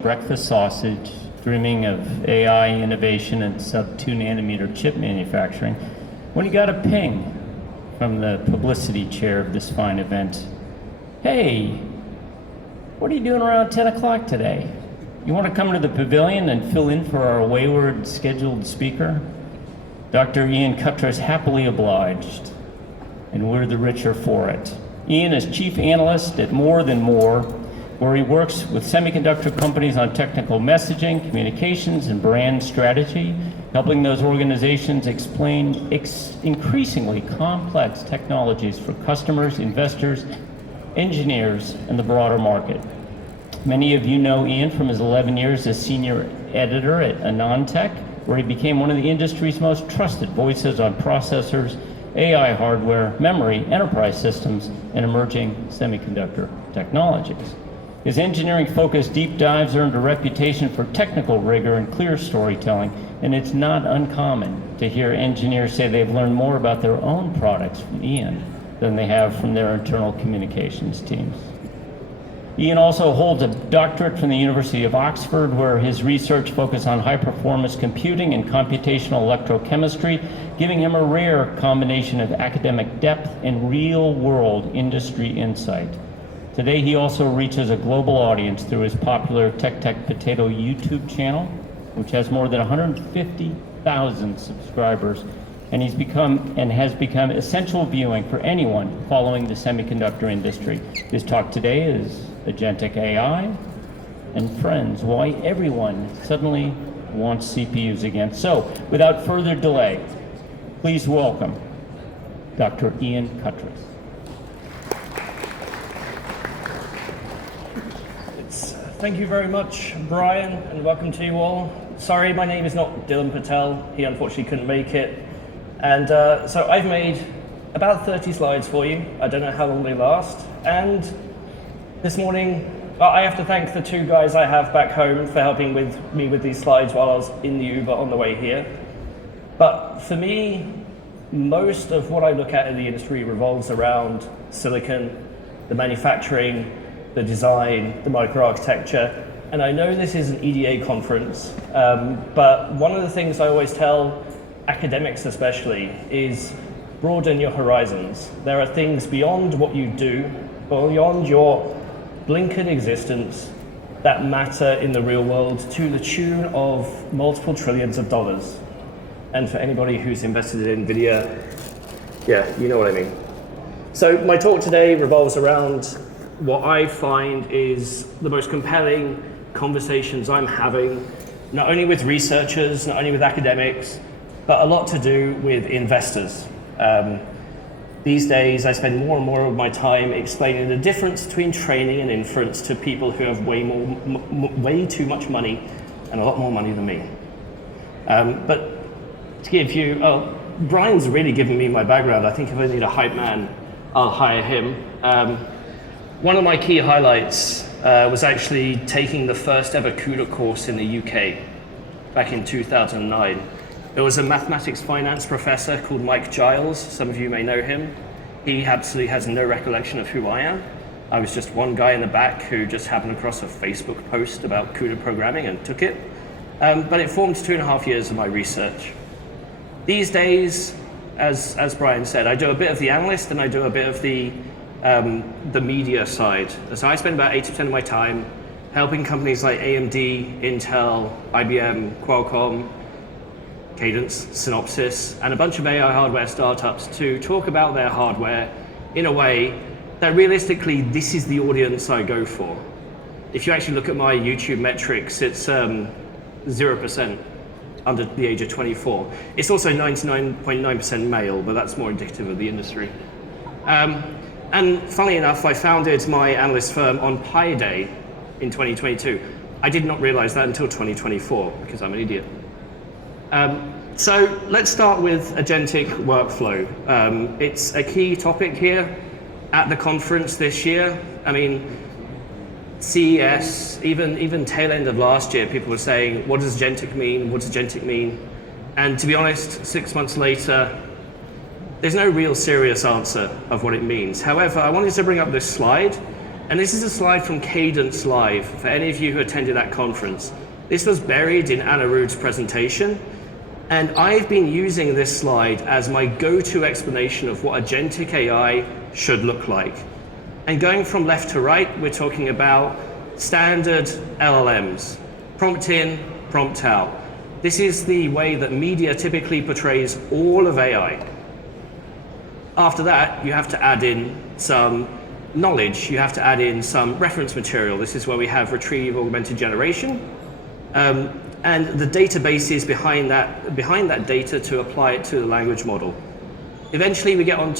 breakfast sausage, dreaming of AI innovation and sub-2 nanometer chip manufacturing, when he got a ping from the publicity chair of this fine event. Hey, what are you doing around 10 o'clock today? You want to come to the pavilion and fill in for our wayward scheduled speaker? Dr. Ian Cuttress happily obliged, and we're the richer for it. Ian is chief analyst at More Than More, where he works with semiconductor companies on technical messaging, communications, and brand strategy, helping those organizations explain increasingly complex technologies for customers, investors, engineers, and the broader market. Many of you know Ian from his 11 years as senior editor at AnandTech, where he became one of the industry's most trusted voices on processors, AI hardware, memory, enterprise systems, and emerging semiconductor technologies. His engineering-focused deep dives earned a reputation for technical rigor and clear storytelling, and it's not uncommon to hear engineers say they've learned more about their own products from Ian than they have from their internal communications teams. Ian also holds a doctorate from the University of Oxford, where his research focused on high-performance computing and computational electrochemistry, giving him a rare combination of academic depth and real-world industry insight. Today, he also reaches a global audience through his popular Tech Potato YouTube channel, which has more than 150,000 subscribers, and has become essential viewing for anyone following the semiconductor industry. His talk today is Agentic AI and Friends, why everyone suddenly wants CPUs again. So, without further delay, please welcome Dr. Ian Cuttress. Thank you very much, Brian, and welcome to you all. Sorry, my name is not Dylan Patel. He unfortunately couldn't make it. And so I've made about 30 slides for you. I don't know how long they last. And this morning, I have to thank the two guys I have back home for helping me with these slides while I was in the Uber on the way here. But for me, most of what I look at in the industry revolves around silicon, the manufacturing, the design, the microarchitecture. And I know this is an EDA conference, but one of the things I always tell academics especially is broaden your horizons. There are things beyond what you do, beyond your blinkered existence, that matter in the real world to the tune of multiple trillions of dollars. And for anybody who's invested in NVIDIA, yeah, you know what I mean. So my talk today revolves around what I find is the most compelling conversations I'm having, not only with researchers, not only with academics, but a lot to do with investors. These days, I spend more and more of my time explaining the difference between training and inference to people who have way too much money and a lot more money than me. But to give you, Brian's really given me my background. I think if I need a hype man, I'll hire him. One of my key highlights was actually taking the first ever CUDA course in the UK back in 2009. It was a mathematics finance professor called Mike Giles. Some of you may know him. He absolutely has no recollection of who I am. I was just one guy in the back who just happened across a Facebook post about CUDA programming and took it. But it formed 2.5 years of my research. These days, as Brian said, I do a bit of the analyst and I do a bit of the media side. So I spend about 80% of my time helping companies like AMD, Intel, IBM, Qualcomm, Cadence, Synopsys, and a bunch of AI hardware startups to talk about their hardware in a way that realistically, this is the audience I go for. If you actually look at my YouTube metrics, it's 0% under the age of 24. It's also 99.9% male, but that's more indicative of the industry. And funnily enough, I founded my analyst firm on Pi Day in 2022. I did not realize that until 2024 because I'm an idiot. So let's start with agentic workflow. It's a key topic here at the conference this year. I mean, CES, even tail end of last year, people were saying, what does agentic mean? What does agentic mean? And to be honest, 6 months later, there's no real serious answer of what it means. However, I wanted to bring up this slide And this is a slide from Cadence Live, for any of you who attended that conference. This was buried in Anna Ruud's presentation, and I've been using this slide as my go-to explanation of what agentic AI should look like. And going from left to right, we're talking about standard LLMs, prompt in, prompt out. This is the way that media typically portrays all of AI. After that, you have to add in some knowledge, you have to add in some reference material. This is where we have retrieve augmented generation. And the databases behind that data to apply it to the language model. Eventually we get on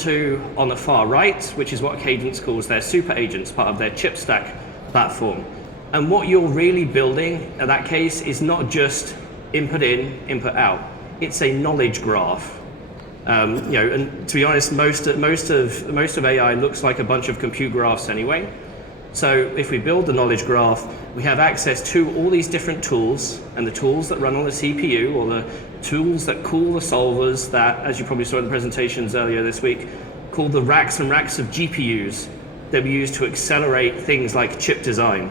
the far right, which is what Cadence calls their super agents, part of their chip stack platform. And what you're really building in that case is not just input in, input out. It's a knowledge graph. And to be honest, most of AI looks like a bunch of compute graphs anyway. So if we build the knowledge graph, we have access to all these different tools, and the tools that run on the CPU, or the tools that call the solvers that, as you probably saw in the presentations earlier this week, call the racks and racks of GPUs that we use to accelerate things like chip design.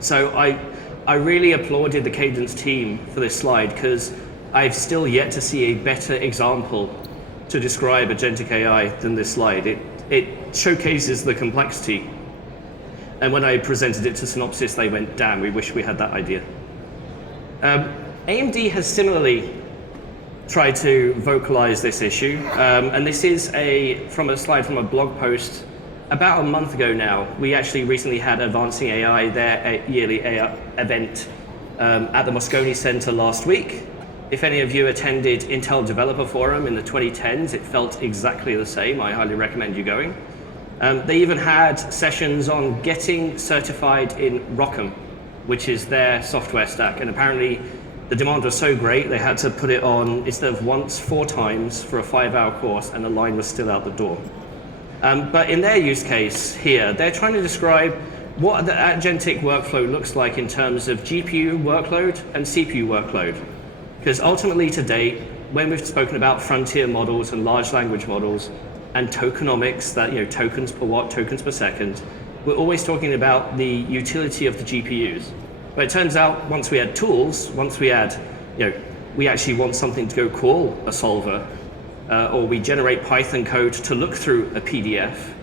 So I really applauded the Cadence team for this slide, because I've still yet to see a better example to describe agentic AI than this slide. It showcases the complexity. And when I presented it to Synopsys, they went, damn, we wish we had that idea. AMD has similarly tried to vocalize this issue. And this is from a slide from a blog post about a month ago now. We actually recently had Advancing AI, their yearly AI event, at the Moscone Center last week. If any of you attended Intel Developer Forum in the 2010s, it felt exactly the same. I highly recommend you going. They even had sessions on getting certified in ROCm, which is their software stack. And apparently the demand was so great, they had to put it on, instead of once, 4 times for a 5-hour course, and the line was still out the door. But in their use case here, they're trying to describe what the agentic workflow looks like in terms of GPU workload and CPU workload. Because ultimately to date, when we've spoken about frontier models and large language models, and tokenomics, that tokens per watt, tokens per second, we're always talking about the utility of the GPUs. But it turns out once we add tools, once we add, we actually want something to go call a solver, or we generate Python code to look through a PDF,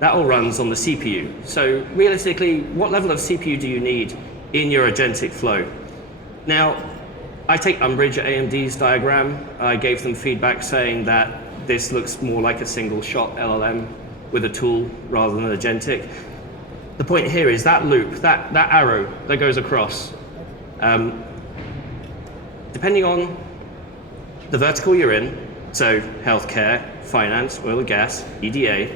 that all runs on the CPU. So realistically, what level of CPU do you need in your agentic flow? Now, I take umbrage at AMD's diagram. I gave them feedback saying that this looks more like a single shot LLM with a tool rather than agentic. The point here is that loop, that arrow that goes across, depending on the vertical you're in, so healthcare, finance, oil and gas, EDA,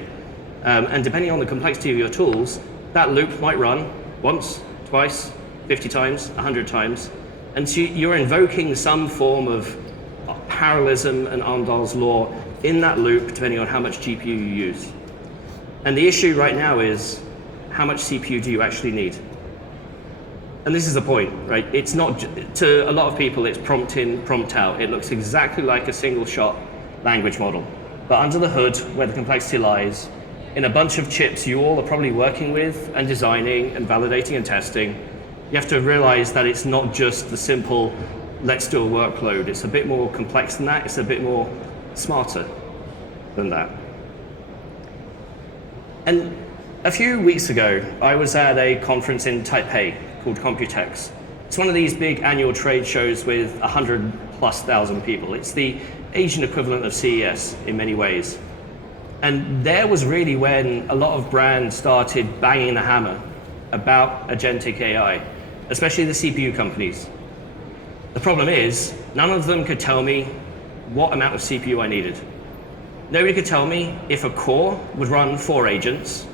and depending on the complexity of your tools, that loop might run once, twice, 50 times, 100 times, and so you're invoking some form of parallelism and Amdahl's law in that loop, depending on how much GPU you use. And the issue right now is, how much CPU do you actually need? And this is the point, right? It's not, to a lot of people, it's prompt in, prompt out. It looks exactly like a single shot language model. But under the hood, where the complexity lies, in a bunch of chips you all are probably working with and designing and validating and testing, you have to realize that it's not just the simple, let's do a workload. It's a bit more complex than that. It's a bit more smarter than that. And a few weeks ago, I was at a conference in Taipei called Computex. It's one of these big annual trade shows with 100,000+ people. It's the Asian equivalent of CES in many ways. And there was really when a lot of brands started banging the hammer about agentic AI, especially the CPU companies. The problem is, none of them could tell me what amount of CPU I needed. Nobody could tell me if a core would run 4 agents,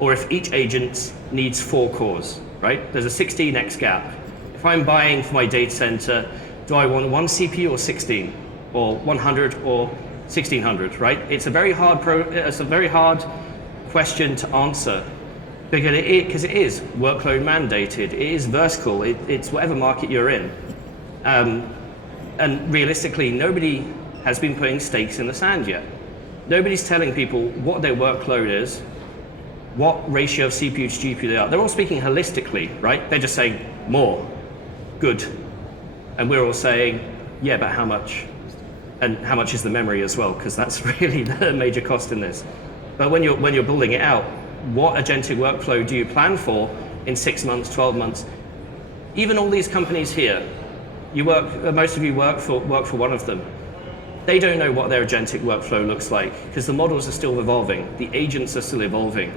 or if each agent needs 4 cores, right? There's a 16x gap. If I'm buying for my data center, do I want 1 CPU or 16, or 100 or 1600, right? It's a very hard question to answer, because it is workload mandated, it is vertical, it's whatever market you're in. And realistically, nobody has been putting stakes in the sand yet. Nobody's telling people what their workload is, what ratio of CPU to GPU they are. They're all speaking holistically, right? They're just saying more, good. And we're all saying, yeah, but how much? And how much is the memory as well? Because that's really the major cost in this. But when you're building it out, what agentic workflow do you plan for in 6 months, 12 months? Even all these companies here, most of you work for one of them. They don't know what their agentic workflow looks like because the models are still evolving, the agents are still evolving.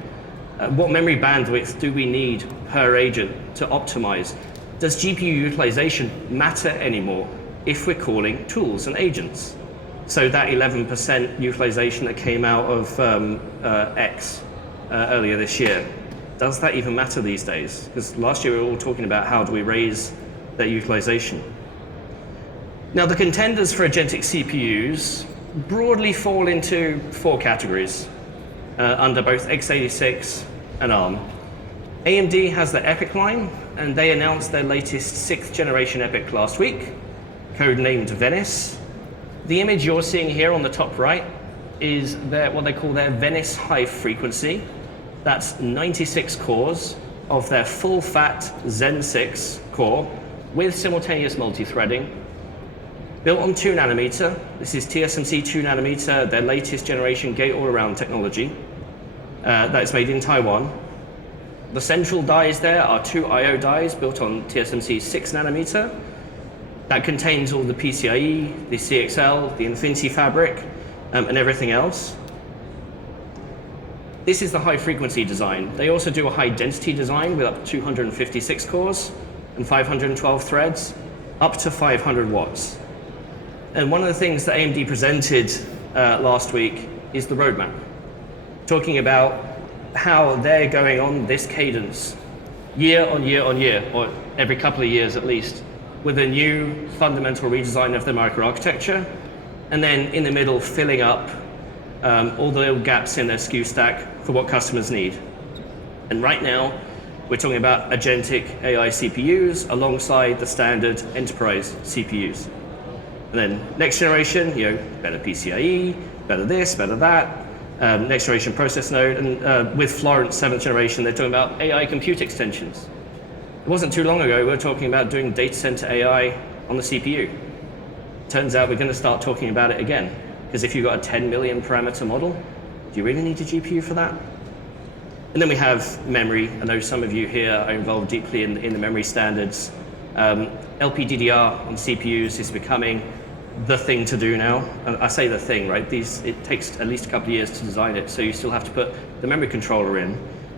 What memory bandwidth do we need per agent to optimize? Does GPU utilization matter anymore if we're calling tools and agents? So that 11% utilization that came out of X earlier this year, does that even matter these days? Because last year we were all talking about how do we raise that utilization. Now the contenders for agentic CPUs broadly fall into 4 categories under both x86 and ARM. AMD has the EPYC line, and they announced their latest 6th generation EPYC last week, codenamed Venice. The image you're seeing here on the top right is what they call their Venice high frequency. That's 96 cores of their full-fat Zen 6 core with simultaneous multi-threading, built on 2 nanometer. This is TSMC 2 nanometer, their latest generation gate-all-around technology that is made in Taiwan. The central dies there are 2 I/O dies built on TSMC 6 nanometer. That contains all the PCIe, the CXL, the Infinity Fabric, and everything else. This is the high frequency design. They also do a high density design with up to 256 cores and 512 threads, up to 500 watts. And one of the things that AMD presented last week is the roadmap, talking about how they're going on this cadence year on year on year, or every couple of years at least, with a new fundamental redesign of the microarchitecture, and then in the middle filling up all the little gaps in their SKU stack for what customers need. And right now, we're talking about agentic AI CPUs alongside the standard enterprise CPUs. And then next generation, better PCIe, better this, better that, next generation process node, and with Florence 7th generation, they're talking about AI compute extensions. It wasn't too long ago we were talking about doing data center AI on the CPU. Turns out we're going to start talking about it again, because if you've got a 10 million parameter model, do you really need a GPU for that? And then we have memory. I know some of you here are involved deeply in the memory standards. LPDDR on CPUs is becoming the thing to do now. And I say the thing, right? It takes at least a couple of years to design it, so you still have to put the memory controller in.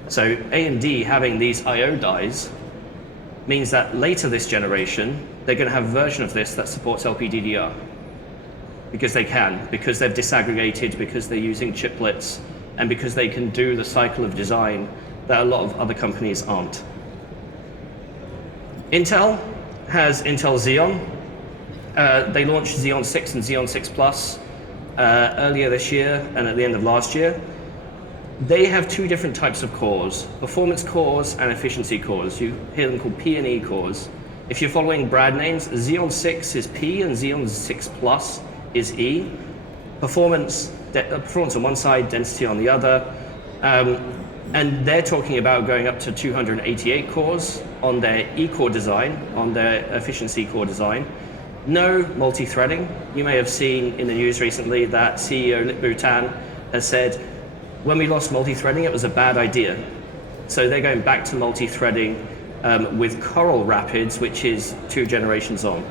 So AMD having these I/O dies means that later this generation, they're going to have a version of this that supports LPDDR. Because they can, because they've disaggregated, because they're using chiplets, and because they can do the cycle of design that a lot of other companies aren't. Intel has Intel Xeon. They launched Xeon 6 and Xeon 6 Plus earlier this year and at the end of last year. They have 2 different types of cores, performance cores and efficiency cores. You hear them called P and E cores. If you're following brand names, Xeon 6 is P and Xeon 6 Plus is E. Performance on one side, density on the other. And they're talking about going up to 288 cores on their E-core design, on their efficiency core design. No multi-threading. You may have seen in the news recently that CEO Lip-Bu Tan has said, when we lost multi-threading, it was a bad idea. So they're going back to multi-threading with Coral Rapids, which is 2 generations on.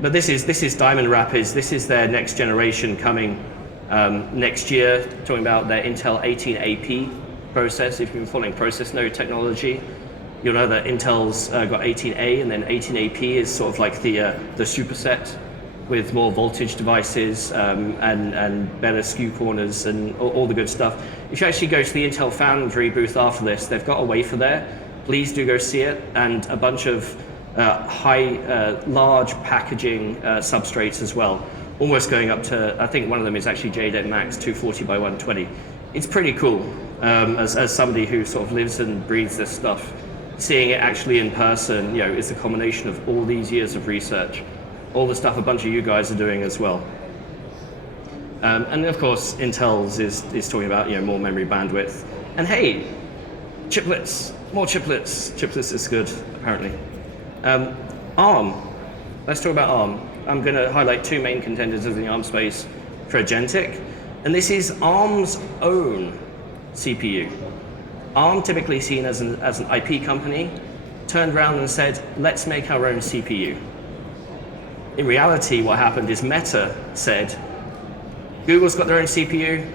But this is Diamond Rapids. This is their next generation coming next year, talking about their Intel 18AP process. If you've been following process node technology, you'll know that Intel's got 18A, and then 18AP is sort of like the superset with more voltage devices and better SKU corners and all the good stuff. If you actually go to the Intel Foundry booth after this, they've got a wafer there. Please do go see it, and a bunch of large packaging substrates as well, almost going up to, I think one of them is actually JDEC Max 240 by 120. It's pretty cool, as somebody who sort of lives and breathes this stuff. Seeing it actually in person, is a combination of all these years of research, all the stuff a bunch of you guys are doing as well. And of course, Intel's is talking about more memory bandwidth. And hey, chiplets, more chiplets. Chiplets is good, apparently. ARM. Let's talk about ARM. I'm going to highlight two main contenders in the ARM space for Agentic. And this is ARM's own CPU. ARM, typically seen as an IP company, turned around and said, let's make our own CPU. In reality, what happened is Meta said, Google's got their own CPU,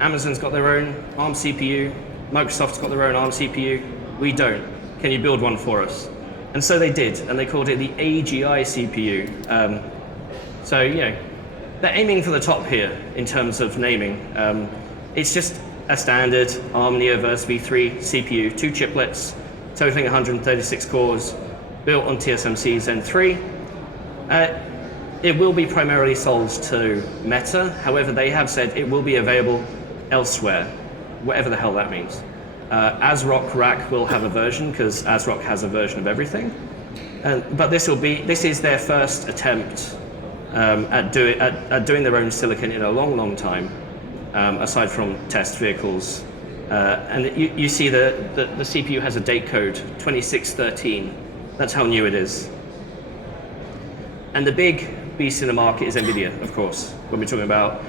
Amazon's got their own ARM CPU, Microsoft's got their own ARM CPU, we don't. Can you build one for us? And so they did, and they called it the AGI CPU. So, they're aiming for the top here in terms of naming. It's just a standard ARM Neoverse v3 CPU, 2 chiplets, totaling 136 cores, built on TSMC Zen 3. It will be primarily sold to Meta. However, they have said it will be available elsewhere, whatever the hell that means. ASRock Rack will have a version because ASRock has a version of everything. But this is their first attempt at doing their own silicon in a long, long time, aside from test vehicles. And you see the CPU has a date code, 2613. That's how new it is. And the big beast in the market is NVIDIA, of course, when we're talking about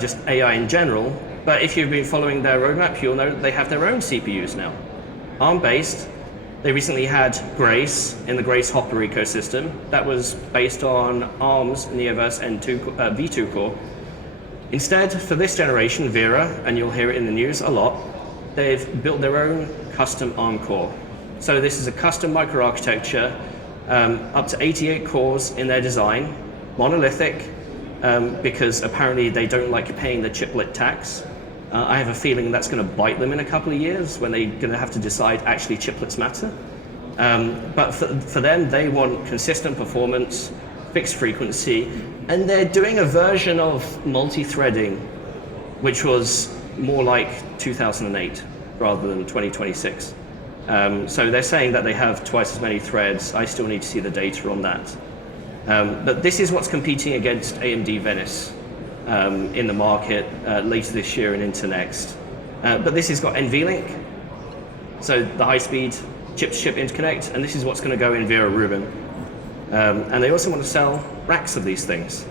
just AI in general. But if you've been following their roadmap, you'll know that they have their own CPUs now. ARM-based, they recently had Grace in the Grace Hopper ecosystem. That was based on ARM's Neoverse V2 core. Instead, for this generation, Vera, and you'll hear it in the news a lot, they've built their own custom ARM core. So this is a custom microarchitecture, up to 88 cores in their design, monolithic, because apparently they don't like paying the chiplet tax. I have a feeling that's going to bite them in a couple of years when they're going to have to decide actually chiplets matter. But for them, they want consistent performance, fixed frequency, and they're doing a version of multi-threading, which was more like 2008 rather than 2026. So they're saying that they have twice as many threads. I still need to see the data on that. But this is what's competing against AMD Venice in the market later this year and into next. But this has got NVLink, so the high-speed chip-to-chip interconnect, and this is what's going to go in Vera Rubin. And they also want to sell racks of these things.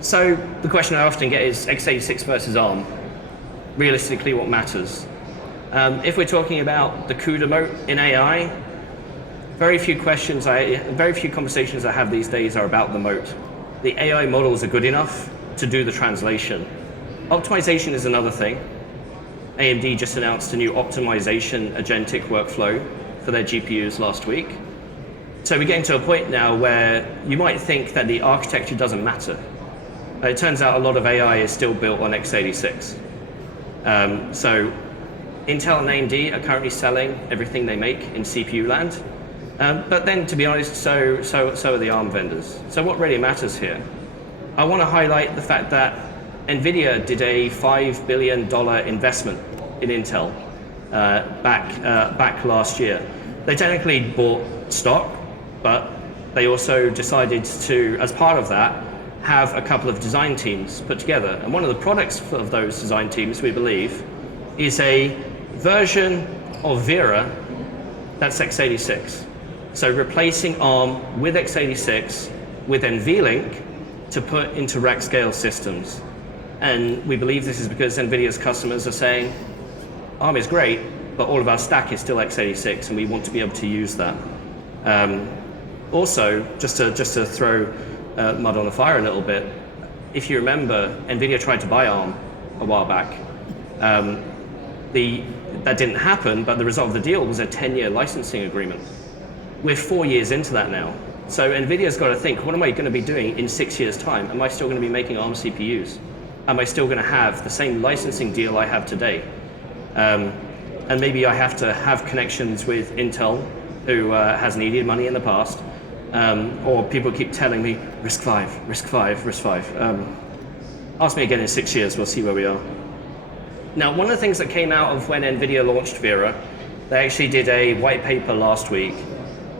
So the question I often get is x86 versus ARM. Realistically, what matters? If we're talking about the CUDA moat in AI, very few conversations I have these days are about the moat. The AI models are good enough to do the translation. Optimization is another thing. AMD just announced a new optimization agentic workflow for their GPUs last week. So we're getting to a point now where you might think that the architecture doesn't matter. It turns out a lot of AI is still built on x86. So Intel and AMD are currently selling everything they make in CPU land. But then, to be honest, so are the ARM vendors. So what really matters here? I want to highlight the fact that NVIDIA did a $5 billion investment in Intel back last year. They technically bought stock, but they also decided to, as part of that, have a couple of design teams put together. And one of the products of those design teams, we believe, is a version of Vera that's x86. So replacing ARM with x86 with NVLink to put into rack scale systems. And we believe this is because NVIDIA's customers are saying, ARM is great, but all of our stack is still x86 and we want to be able to use that. Also, just to throw mud on the fire a little bit, if you remember, NVIDIA tried to buy ARM a while back. That didn't happen, but the result of the deal was a 10-year licensing agreement. We're 4 years into that now. So NVIDIA's got to think, what am I going to be doing in 6 years' time? Am I still going to be making ARM CPUs? Am I still going to have the same licensing deal I have today? And maybe I have to have connections with Intel, who has needed money in the past, or people keep telling me, RISC-V, RISC-V, RISC-V. Ask me again in 6 years, we'll see where we are. Now, one of the things that came out of when NVIDIA launched Vera, they actually did a white paper last week,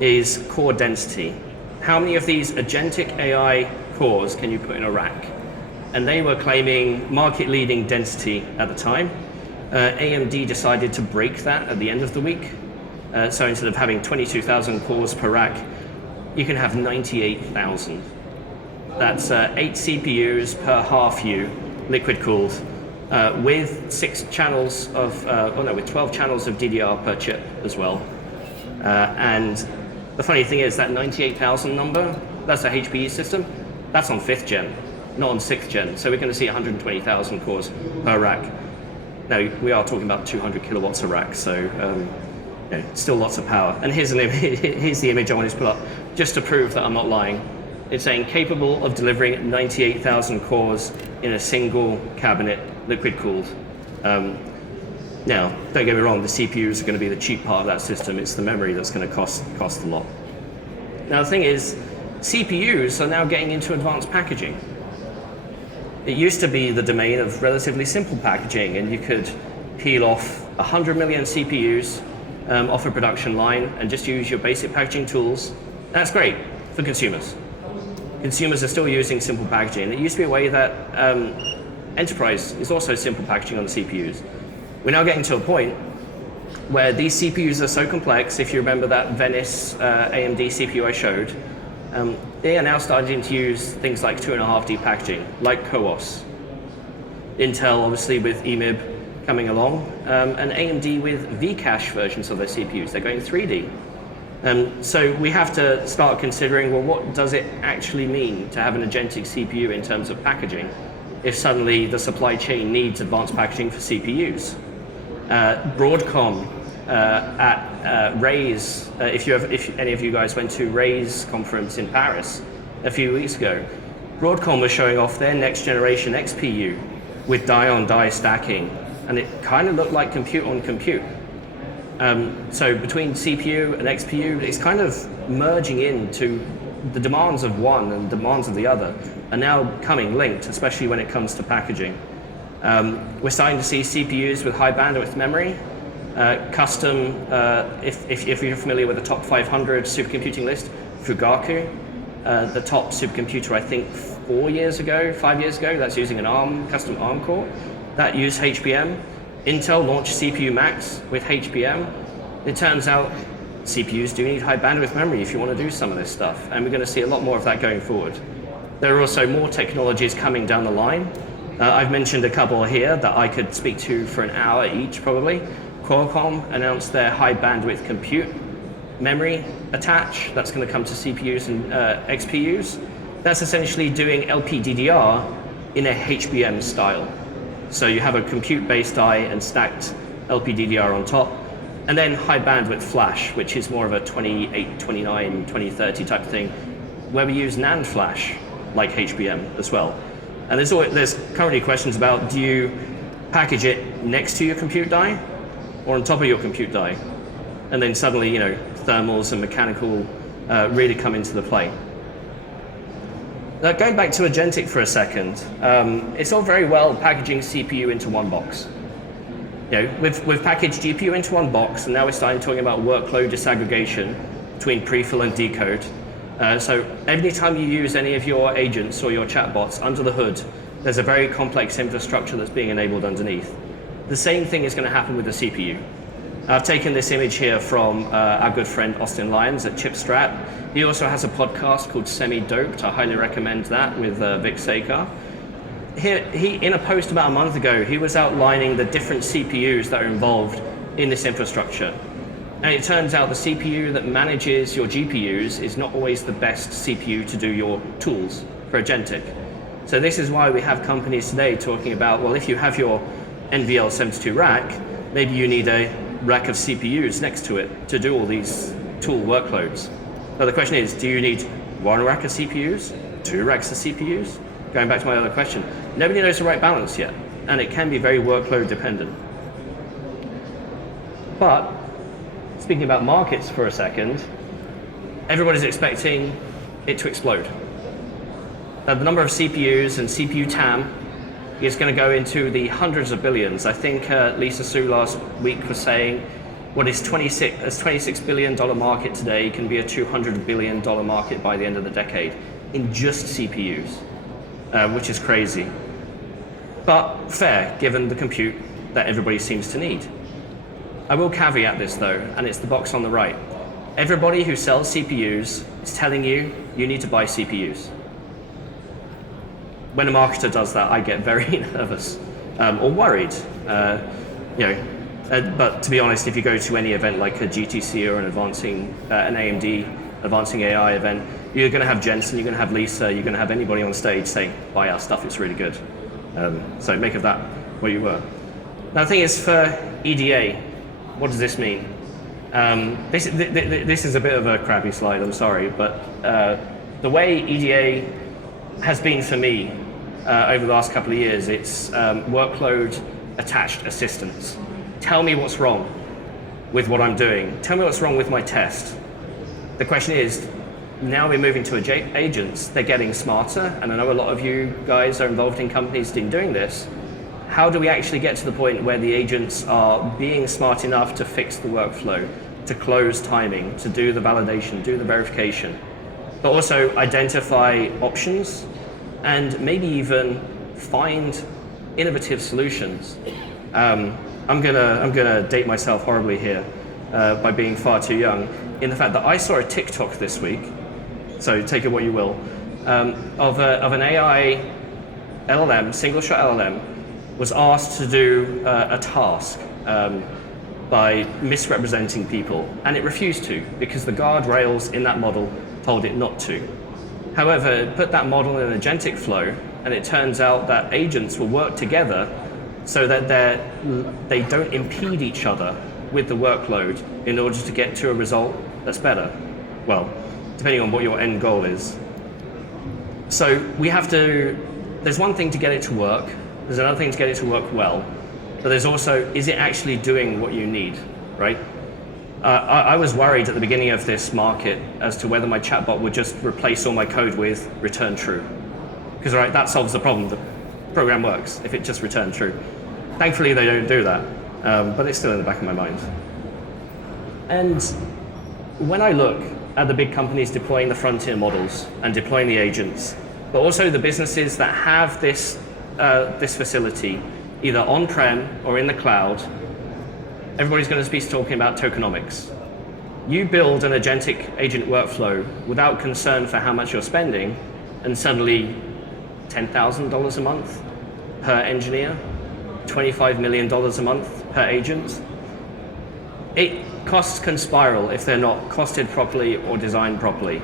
is core density. How many of these agentic AI cores can you put in a rack? and they were claiming market-leading density at the time. AMD decided to break that at the end of the week. So instead of having 22,000 cores per rack, you can have 98,000. That's 8 CPUs per half U, liquid cooled, with 12 channels of DDR per chip as well. And the funny thing is that 98,000 number, that's a HPE system, that's on 5th gen, not on 6th gen. So we're going to see 120,000 cores per rack. Now, we are talking about 200 kilowatts a rack, so still lots of power. And here's the image I wanted to put up, just to prove that I'm not lying. It's saying capable of delivering 98,000 cores in a single cabinet, liquid cooled. Now, don't get me wrong, the CPUs are going to be the cheap part of that system. It's the memory that's going to cost a lot. Now, the thing is, CPUs are now getting into advanced packaging. It used to be the domain of relatively simple packaging, and you could peel off 100 million CPUs off a production line and just use your basic packaging tools. That's great for consumers. Consumers are still using simple packaging. It used to be a way that enterprise is also simple packaging on the CPUs. We're now getting to a point where these CPUs are so complex. If you remember that Venice AMD CPU I showed, they are now starting to use things like 2.5D packaging, like CoWoS. Intel, obviously, with EMIB coming along, and AMD with V-cache versions of their CPUs. They're going 3D. So we have to start considering, well, what does it actually mean to have an agentic CPU in terms of packaging if suddenly the supply chain needs advanced packaging for CPUs? Broadcom at Raise, if any of you guys went to Raise conference in Paris a few weeks ago, Broadcom was showing off their next generation XPU with die-on-die stacking, and it kind of looked like compute on compute. So between CPU and XPU, it's kind of merging into the demands of one and demands of the other are now coming linked, especially when it comes to packaging. We're starting to see CPUs with high bandwidth memory, custom, if you're familiar with the top 500 supercomputing list, Fugaku, the top supercomputer, I think 5 years ago, that's using an custom ARM core, that used HBM. Intel launched CPU Max with HBM. It turns out CPUs do need high bandwidth memory if you want to do some of this stuff, and we're going to see a lot more of that going forward. There are also more technologies coming down the line. I've mentioned a couple here that I could speak to for an hour each, probably. Qualcomm announced their high bandwidth compute memory attach. That's going to come to CPUs and XPUs. That's essentially doing LPDDR in a HBM style. So you have a compute-based die and stacked LPDDR on top, and then high bandwidth flash, which is more of a 2829, 2030 type of thing, where we use NAND flash like HBM as well. And there's currently questions about, do you package it next to your compute die or on top of your compute die? And then suddenly, thermals and mechanical really come into the play. Now, going back to Agentic for a second, it's all very well packaging CPU into one box. We've packaged GPU into one box, and now we're starting talking about workload disaggregation between prefill and decode. So every time you use any of your agents or your chatbots under the hood, there's a very complex infrastructure that's being enabled underneath. The same thing is going to happen with the CPU. I've taken this image here from our good friend Austin Lyons at ChipStrat. He also has a podcast called Semi-Doped. I highly recommend that with Vic Sekar. He, in a post about a month ago, he was outlining the different CPUs that are involved in this infrastructure. And it turns out the CPU that manages your GPUs is not always the best CPU to do your tools for Agentic. So this is why we have companies today talking about, well, if you have your NVL72 rack, maybe you need a rack of CPUs next to it to do all these tool workloads. So the question is, do you need one rack of CPUs, 2 racks of CPUs? Going back to my other question, nobody knows the right balance yet, and it can be very workload dependent. But speaking about markets for a second, everybody's expecting it to explode. The number of CPUs and CPU TAM is going to go into the hundreds of billions. I think Lisa Su last week was saying what is $26 billion market today can be a $200 billion market by the end of the decade in just CPUs. which is crazy. But fair, given the compute that everybody seems to need. I will caveat this though, and it's the box on the right. Everybody who sells CPUs is telling you you need to buy CPUs. When a marketer does that, I get very nervous or worried. But to be honest, if you go to any event like a GTC or an AMD Advancing AI event, you're going to have Jensen, you're going to have Lisa, you're going to have anybody on stage saying, buy our stuff, it's really good. So make of that what you were. Now the thing is, for EDA, what does this mean? This is a bit of a crappy slide, I'm sorry, but the way EDA has been for me over the last couple of years, it's workload attached assistance. Tell me what's wrong with what I'm doing. Tell me what's wrong with my test. The question is, now we're moving to agents, they're getting smarter, and I know a lot of you guys are involved in companies in doing this. How do we actually get to the point where the agents are being smart enough to fix the workflow, to close timing, to do the validation, do the verification, but also identify options and maybe even find innovative solutions? I'm gonna date myself horribly here by being far too young, in the fact that I saw a TikTok this week, so take it what you will, of an AI LLM, single shot LLM, was asked to do a task by misrepresenting people, and it refused to because the guardrails in that model told it not to. However, it put that model in an agentic flow, and it turns out that agents will work together so that they don't impede each other with the workload in order to get to a result that's better. Well, depending on what your end goal is. So there's one thing to get it to work, there's another thing to get it to work well, but there's also, is it actually doing what you need, right? I was worried at the beginning of this market as to whether my chatbot would just replace all my code with return true. Because right, that solves the problem. The program works if it just returned true. Thankfully, they don't do that, but it's still in the back of my mind. And when I look at the big companies deploying the frontier models and deploying the agents, but also the businesses that have this facility either on-prem or in the cloud, everybody's going to be talking about tokenomics. You build an agentic agent workflow without concern for how much you're spending, and suddenly $10,000 a month per engineer, $25 million a month per agent. Costs can spiral if they're not costed properly or designed properly.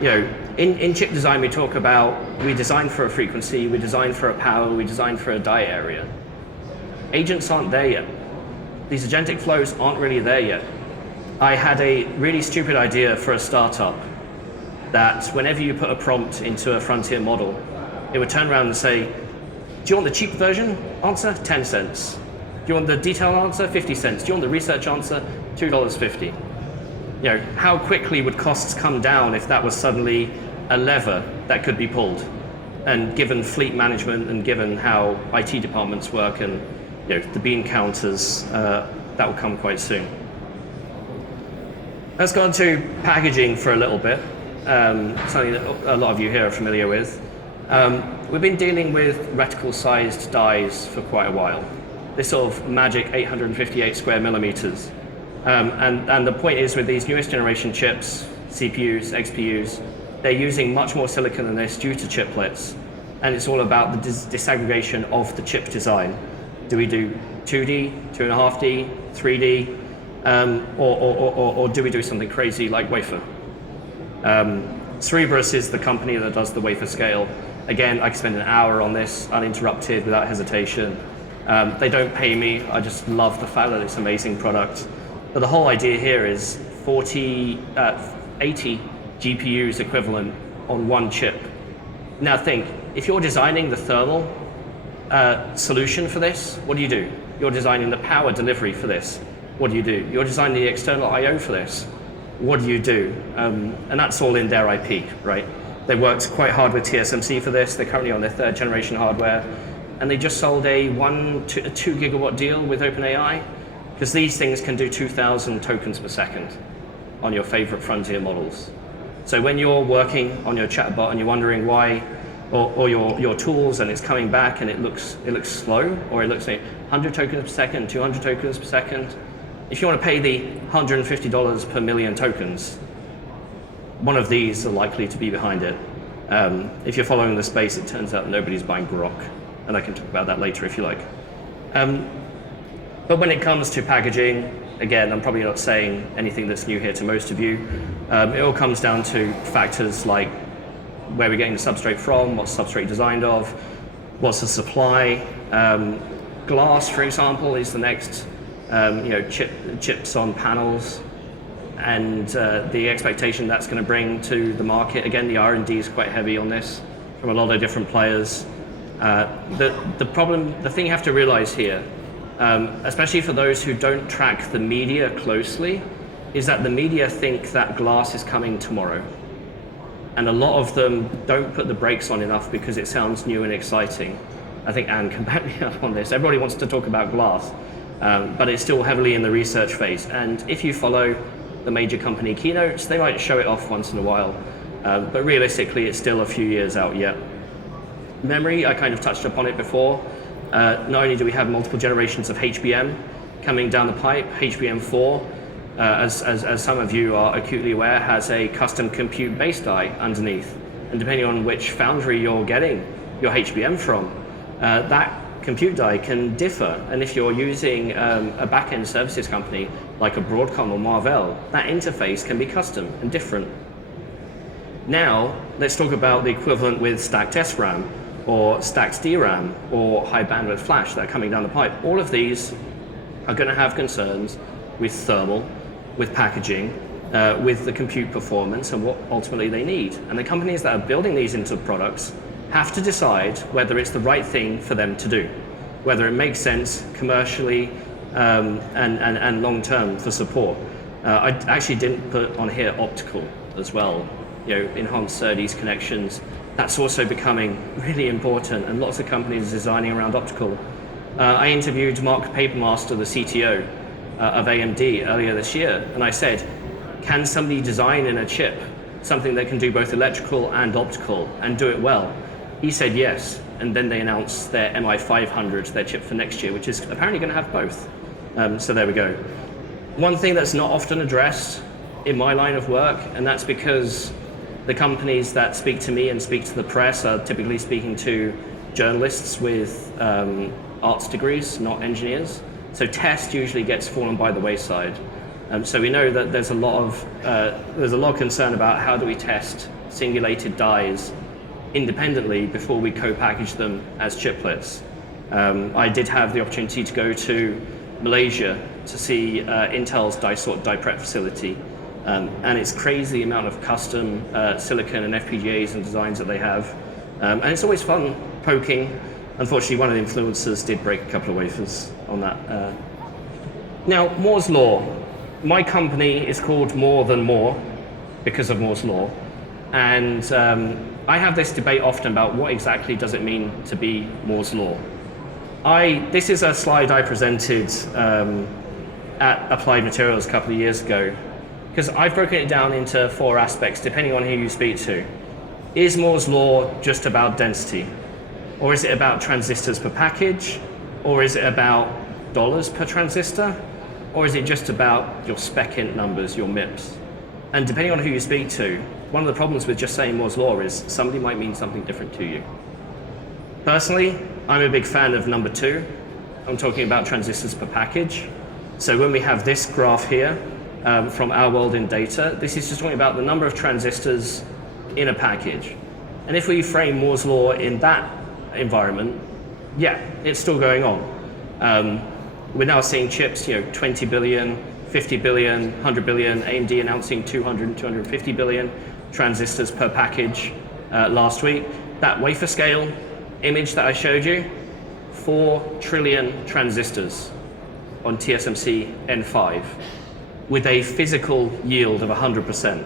You know, in chip design, we talk about, we design for a frequency, we design for a power, we design for a die area. Agents aren't there yet. These agentic flows aren't really there yet. I had a really stupid idea for a startup that whenever you put a prompt into a frontier model, it would turn around and say, do you want the cheap version? Answer, 10 cents. Do you want the detailed answer? 50 cents. Do you want the research answer? $2.50. You know, how quickly would costs come down if that was suddenly a lever that could be pulled? And given fleet management and given how IT departments work and the bean counters, that will come quite soon. Let's go on to packaging for a little bit, something that a lot of you here are familiar with. We've been dealing with reticle-sized dies for quite a while. This sort of magic 858 square millimeters. And the point is, with these newest generation chips, CPUs, XPUs, they're using much more silicon than this due to chiplets. And it's all about the disaggregation of the chip design. Do we do 2D, 2.5D, 3D, or do we do something crazy like wafer? Cerebras is the company that does the wafer scale. Again, I can spend an hour on this uninterrupted without hesitation. They don't pay me. I just love the fact that it's an amazing product. But the whole idea here is 80 GPUs equivalent on one chip. Now think, if you're designing the thermal solution for this, what do? You're designing the power delivery for this. What do? You're designing the external I/O for this. What do? And that's all in their IP, right? They worked quite hard with TSMC for this. They're currently on their 3rd generation hardware. And they just sold a 2 gigawatt deal with OpenAI, because these things can do 2,000 tokens per second on your favorite frontier models. So when you're working on your chatbot and you're wondering why or your tools, and it's coming back and it looks slow, or it looks like 100 tokens per second, 200 tokens per second. If you want to pay the $150 per million tokens, one of these are likely to be behind it. If you're following the space, it turns out nobody's buying Grok, and I can talk about that later if you like. But when it comes to packaging, again, I'm probably not saying anything that's new here to most of you. It all comes down to factors like where we're getting the substrate from, what's the substrate designed of, what's the supply. Glass, for example, is the next, chips on panels, and the expectation that's going to bring to the market. Again, the R&D is quite heavy on this from a lot of different players. The thing you have to realize here, especially for those who don't track the media closely, is that the media think that glass is coming tomorrow. And a lot of them don't put the brakes on enough because it sounds new and exciting. I think Anne can back me up on this. Everybody wants to talk about glass, but it's still heavily in the research phase. And if you follow the major company keynotes, they might show it off once in a while, but realistically, it's still a few years out yet. Memory, I kind of touched upon it before. Not only do we have multiple generations of HBM coming down the pipe, HBM4, as some of you are acutely aware, has a custom compute base die underneath. And depending on which foundry you're getting your HBM from, that compute die can differ. And if you're using a back-end services company like a Broadcom or Marvell, that interface can be custom and different. Now, let's talk about the equivalent with stacked SRAM or stacked DRAM or high bandwidth flash that are coming down the pipe. All of these are going to have concerns with thermal, with packaging, with the compute performance and what ultimately they need. And the companies that are building these into products have to decide whether it's the right thing for them to do, whether it makes sense commercially and long-term for support. I actually didn't put on here optical as well, enhanced SerDes connections. That's also becoming really important, and lots of companies are designing around optical. I interviewed Mark Papermaster, the CTO of AMD, earlier this year, and I said, can somebody design in a chip something that can do both electrical and optical and do it well? He said yes, and then they announced their MI500, their chip for next year, which is apparently going to have both. So there we go. One thing that's not often addressed in my line of work, and that's because the companies that speak to me and speak to the press are typically speaking to journalists with arts degrees, not engineers. So test usually gets fallen by the wayside. So we know that there's a lot of concern about how do we test singulated dies independently before we co-package them as chiplets. I did have the opportunity to go to Malaysia to see Intel's die prep facility. And it's crazy the amount of custom silicon and FPGAs and designs that they have. And it's always fun poking. Unfortunately, one of the influencers did break a couple of wafers on that. Now, Moore's Law. My company is called More Than More because of Moore's Law. And I have this debate often about what exactly does it mean to be Moore's Law. This is a slide I presented at Applied Materials a couple of years ago, because I've broken it down into 4 aspects depending on who you speak to. Is Moore's Law just about density? Or is it about transistors per package? Or is it about dollars per transistor? Or is it just about your spec int numbers, your MIPS? And depending on who you speak to, one of the problems with just saying Moore's Law is somebody might mean something different to you. Personally, I'm a big fan of number 2. I'm talking about transistors per package. So when we have this graph here, from Our World in Data, this is just talking about the number of transistors in a package. And if we frame Moore's Law in that environment, yeah, it's still going on. We're now seeing chips, 20 billion, 50 billion, 100 billion, AMD announcing 200 and 250 billion transistors per package last week. That wafer scale image that I showed you, 4 trillion transistors on TSMC N5 with a physical yield of 100%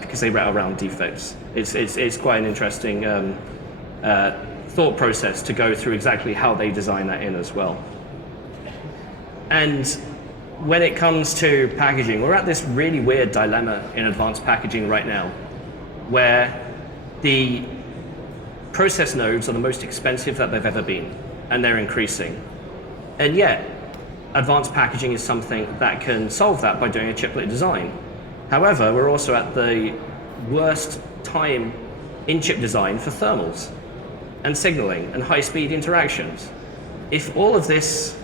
because they route around defects. It's quite an interesting thought process to go through exactly how they design that in as well. And when it comes to packaging, we're at this really weird dilemma in advanced packaging right now, where the process nodes are the most expensive that they've ever been, and they're increasing. And yet, advanced packaging is something that can solve that by doing a chiplet design. However, we're also at the worst time in chip design for thermals and signaling and high-speed interactions. If all of this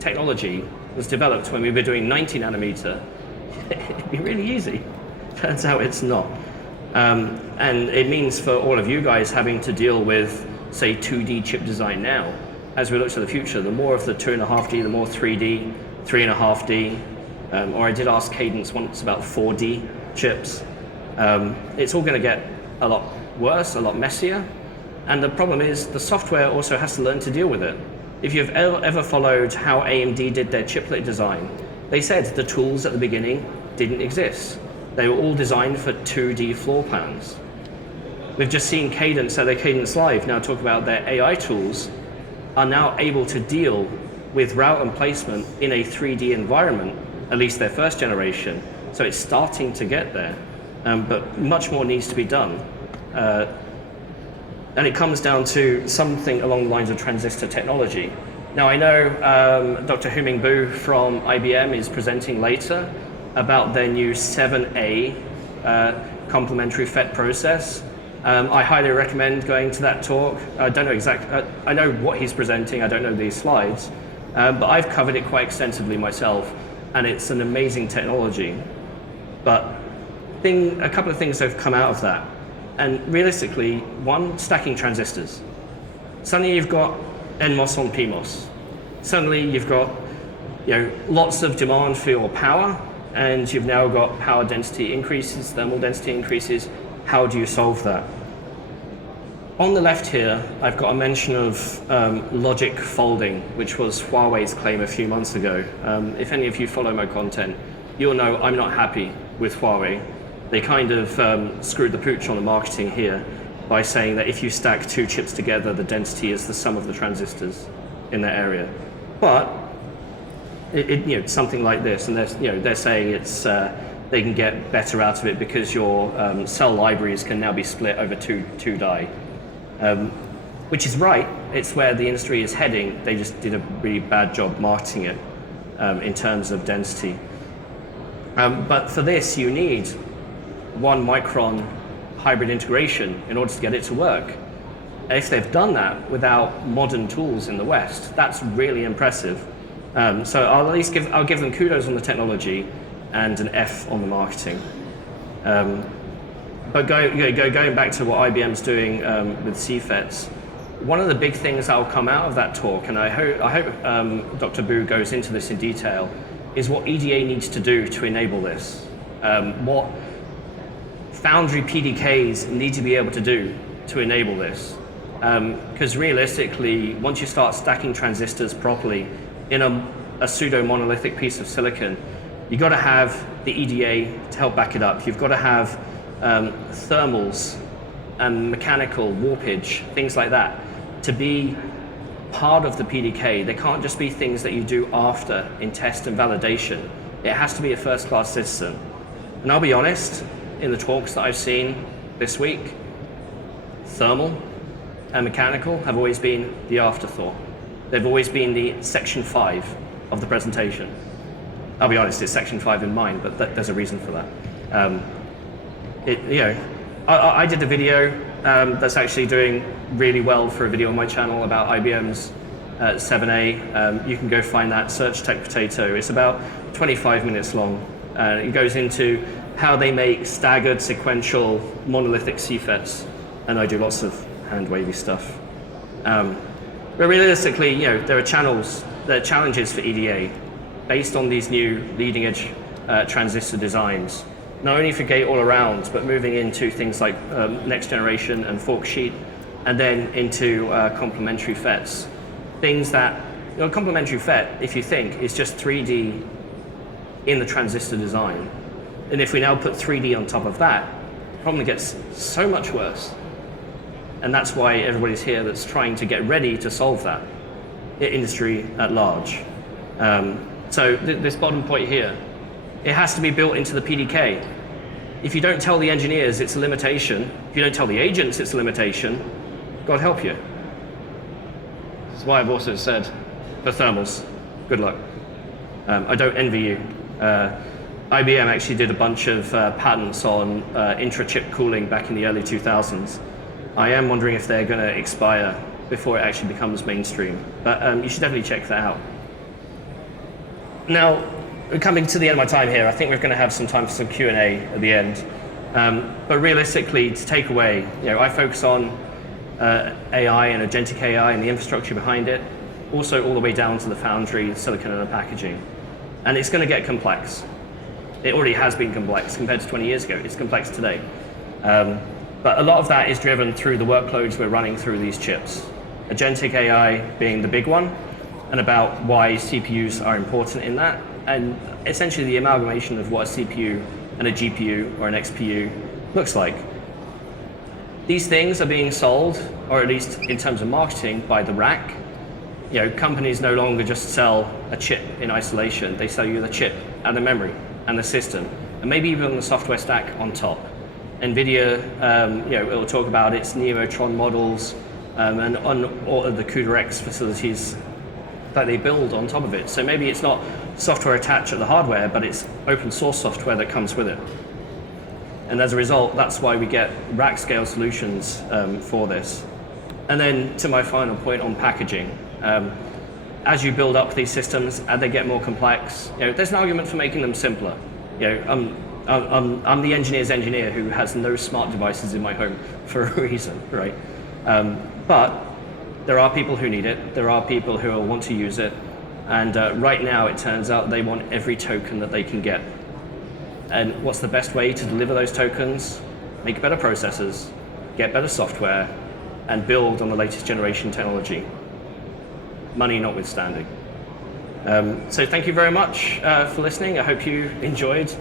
technology was developed when we were doing 90 nanometer, it'd be really easy. Turns out it's not. And it means for all of you guys having to deal with, say, 2D chip design now, as we look to the future, the more of the 2.5D, the more 3D, 3.5D, or I did ask Cadence once about 4D chips. It's all going to get a lot worse, a lot messier. And the problem is the software also has to learn to deal with it. If you've ever followed how AMD did their chiplet design, they said the tools at the beginning didn't exist. They were all designed for 2D floor plans. We've just seen Cadence at their Cadence Live now talk about their AI tools are now able to deal with route and placement in a 3D environment, at least their first generation. So it's starting to get there, but much more needs to be done. And it comes down to something along the lines of transistor technology. Now I know Dr. Huming Bu from IBM is presenting later about their new 7A complementary FET process. I highly recommend going to that talk. I don't know I know what he's presenting, I don't know these slides, but I've covered it quite extensively myself, and it's an amazing technology. But a couple of things have come out of that. And realistically, one, stacking transistors. Suddenly you've got NMOS on PMOS. Suddenly you've got lots of demand for your power, and you've now got power density increases, thermal density increases. How do you solve that? On the left here, I've got a mention of logic folding, which was Huawei's claim a few months ago. If any of you follow my content, you'll know I'm not happy with Huawei. They kind of screwed the pooch on the marketing here by saying that if you stack two chips together, the density is the sum of the transistors in that area. But something like this, and they're saying it's they can get better out of it because your cell libraries can now be split over two die, which is right. It's where the industry is heading. They just did a really bad job marketing it in terms of density. But for this, you need 1 micron hybrid integration in order to get it to work. And if they've done that without modern tools in the West, that's really impressive. So I'll give them kudos on the technology and an F on the marketing. But going back to what IBM's doing with CFETs, one of the big things that will come out of that talk, and I hope Dr. Bu goes into this in detail, is what EDA needs to do to enable this. What foundry PDKs need to be able to do to enable this. Because realistically, once you start stacking transistors properly in a pseudo-monolithic piece of silicon, you've got to have the EDA to help back it up. You've got to have thermals and mechanical warpage, things like that, to be part of the PDK. They can't just be things that you do after in test and validation. It has to be a first-class system. And I'll be honest, in the talks that I've seen this week, thermal and mechanical have always been the afterthought. They've always been the section 5 of the presentation. I'll be honest, it's section 5 in mine, but there's a reason for that. I did a video that's actually doing really well for a video on my channel about IBM's 7A. You can go find that, search Tech Potato. It's about 25 minutes long. It goes into how they make staggered sequential monolithic CFETs, and I do lots of hand-wavy stuff. But realistically, there are challenges for EDA based on these new leading-edge transistor designs. Not only for gate-all-around, but moving into things like next generation and fork sheet, and then into complementary FETs. Things that, complementary FET, if you think, is just 3D in the transistor design. And if we now put 3D on top of that, the problem gets so much worse. And that's why everybody's here that's trying to get ready to solve that, industry at large. So this bottom point here, it has to be built into the PDK. If you don't tell the engineers it's a limitation, if you don't tell the agents it's a limitation, God help you. That's why I've also said, for thermals, good luck. I don't envy you. IBM actually did a bunch of patents on intra-chip cooling back in the early 2000s. I am wondering if they're going to expire before it actually becomes mainstream. But you should definitely check that out. Now, we're coming to the end of my time here. I think we're going to have some time for some Q&A at the end. But realistically, to take away, I focus on AI and agentic AI and the infrastructure behind it, also all the way down to the foundry, silicon, and the packaging. And it's going to get complex. It already has been complex compared to 20 years ago. It's complex today. But a lot of that is driven through the workloads we're running through these chips. Agentic AI being the big one, and about why CPUs are important in that, and essentially the amalgamation of what a CPU and a GPU or an XPU looks like. These things are being sold, or at least in terms of marketing, by the rack. Companies no longer just sell a chip in isolation. They sell you the chip and the memory and the system, and maybe even the software stack on top. NVIDIA, it will talk about its Neurotron models and on all of the CUDA-X facilities that they build on top of it. So maybe it's not software attached at the hardware, but it's open source software that comes with it. And as a result, that's why we get rack scale solutions for this. And then to my final point on packaging, as you build up these systems and they get more complex, there's an argument for making them simpler. I'm the engineer's engineer who has no smart devices in my home for a reason, right? But there are people who need it. There are people who will want to use it. And right now, it turns out they want every token that they can get. And what's the best way to deliver those tokens? Make better processors, get better software, and build on the latest generation technology. Money notwithstanding. So thank you very much for listening. I hope you enjoyed